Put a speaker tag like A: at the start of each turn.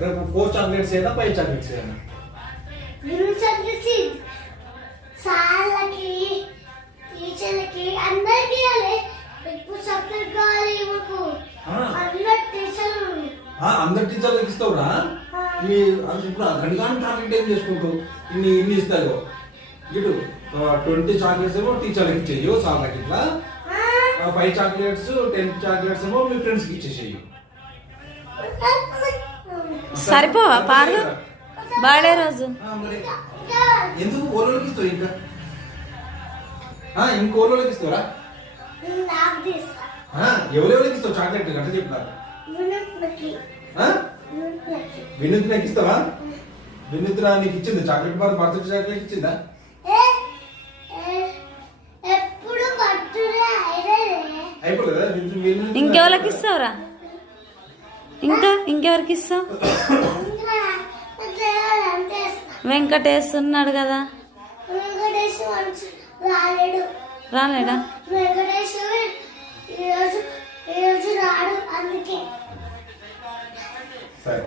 A: రేపు four chocolates అయినా five chocolates అయినా.
B: సార్లకి టీచర్లకి అందరికి ఇవ్వాలి. ఎక్కువ చాక్లెట్ కావాలి మాకు. అందరు టీచర్లు
A: అందరు టీచర్లకు ఇస్తావురా? మీ ఇప్పుడు గడిగాని చాక్లెట్ ఏం చేసుకుంటావు? ఇన్ని ఇన్ని ఇస్తావు ఇటు ట్వంటీ చాక్లెట్స్ ఏమో టీచర్లకు ఇచ్చేయు సార్లకి ఇట్లా. ఫైవ్ చాక్లెట్స్ టెన్ చాక్లెట్స్ ఏమో మీ ఫ్రెండ్స్కి ఇచ్చేసేయి
C: సరిపోవా? పారు బర్త్డే రోజు.
A: ఎందుకు ఓలోళ్ళకి ఇస్తావు ఇంకా? ఇంకో ఓలోళ్ళకి ఇస్తారా ఎవరెవరికి ఇస్తావు చాక్లెట్? అంటే చెప్తారు వినూత్ నాకు ఇస్తావా? వినూత్ నీకు ఇచ్చింది? చాక్లెట్ బార్ బర్త్డే చాక్లెట్ ఇచ్చిందా? అయిపోలేదా?
C: ఇంకెవరికి ఇస్తావురా? ఇంకా ఇంకెవరికి ఇస్తావు?
B: ఇస్తా
C: వెంకటేష్ ఉన్నాడు కదా.
B: రాలేడు.